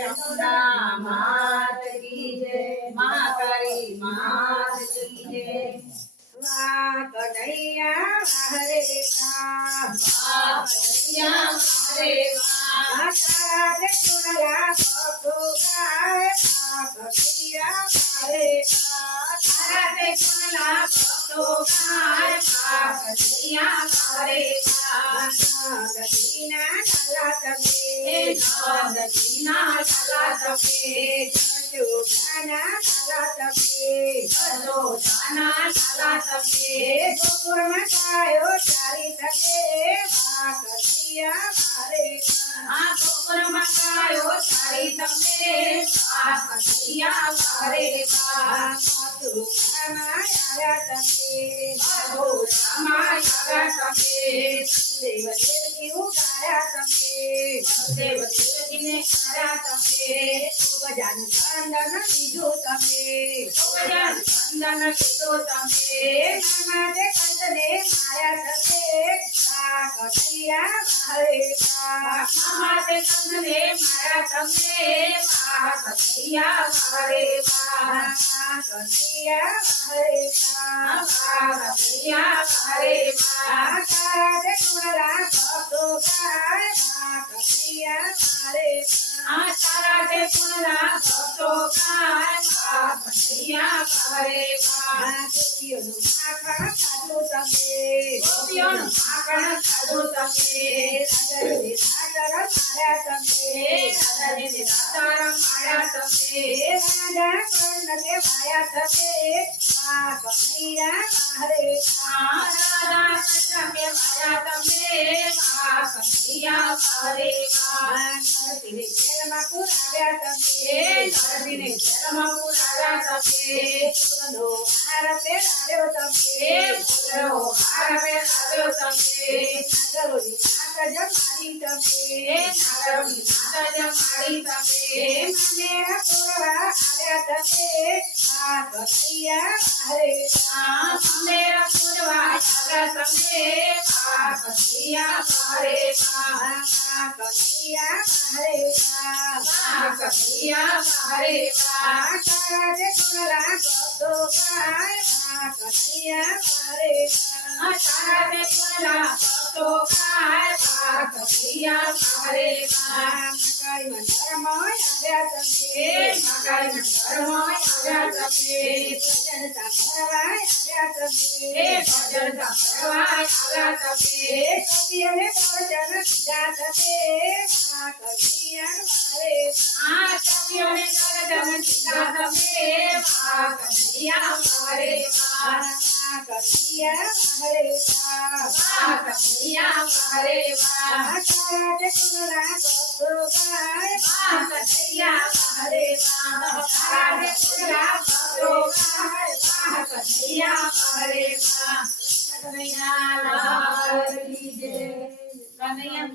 यमुना मात की जय, महाकाली मात की जय। वाह कन्हैया हरे वाह, वाह कन्हैया हरे वाह। तारा दे चुनरा बको गाय, वाह कन्हैया हरे वाह। तारा दे चुनरा बको गाय, वाह कन्हैया हरे वाह। गदीना काला तबे, गदीना काला तबे, जसोदाना काला तबे, जसोदाना काला तबे। गोकुल में गायो चारी तबे, वाह कन्हैया हरे वाह। गोकुल में गायो चारी तबे, वाह कन्हैया हरे वाह। मथुरा माया तबे, मथुरा माया तबे, देव देव उगाया तबे, देव देव ने खाया तबे। गजान चंदन बीजो तबे, गजान चंदन बीजो तबे। मामा दे कंदने माया तबे, वाह कन्हैया हरे वाह। मामा दे कंदने माया तबे, वाह कन्हैया हरे वाह। कन्हैया हरे वाह, वाह कन्हैया हरे वाह। तारा दे चुनरा बको गाय, वाह कन्हैया हरे वाह। तारा दे चुनरा बको गाय, वाह कन्हैया हरे वाह। गोपियों माखण खाधो तबे, गोपियों माखण खाधो तबे। राधा रे राधा माया तबे, राधा रे राधा माया तबे। राधा कृष्ण के माया तबे, वाह कन्हैया हरे वाह। राधा कृष्ण के माया तबे, वाह कन्हैया हरे वाह। नरसिंह जेल में पुराया तबे, नरसिंह जेल में पुराया तबे। फूलो हार पे डालो तबे, फूलो हार पे डालो तबे। नागरोली नाग जमारी तबे, नागरोली नाग जमारी तबे। मेरा पुरवा आया तबे, वाह कन्हैया हरे वाह। मेरा पुरवा आया तबे, वाह कन्हैया हरे वाह। कन्हैया हरे वाह, वाह कन्हैया हरे वाह। तारा दे चुनरा बको गाय, वाह कन्हैया हरे वाह। तारा दे चुनरा बको गाय, वाह कन्हैया हरे वाह। मकाई मंदिर में आया तबे, मकाई मंदिर में आया तबे। भजन सा भरवा आया तबे, भजन सा भरवा आया तबे। कपियों ने भजन किया तबे, वाह कन्हैया हरे वाह। कपियों ने भजन किया तबे, वाह कन्हैया हरे वाह। कन्हैया हरे वाह, वाह कन्हैया हरे वाह। तारा दे चुनरा बको गाय, वाह कन्हैया हरे वाह। तारा दे चुनरा बको गाय, वाह कन्हैया हरे वाह। कन्हैया लाल की जय। कन्हैया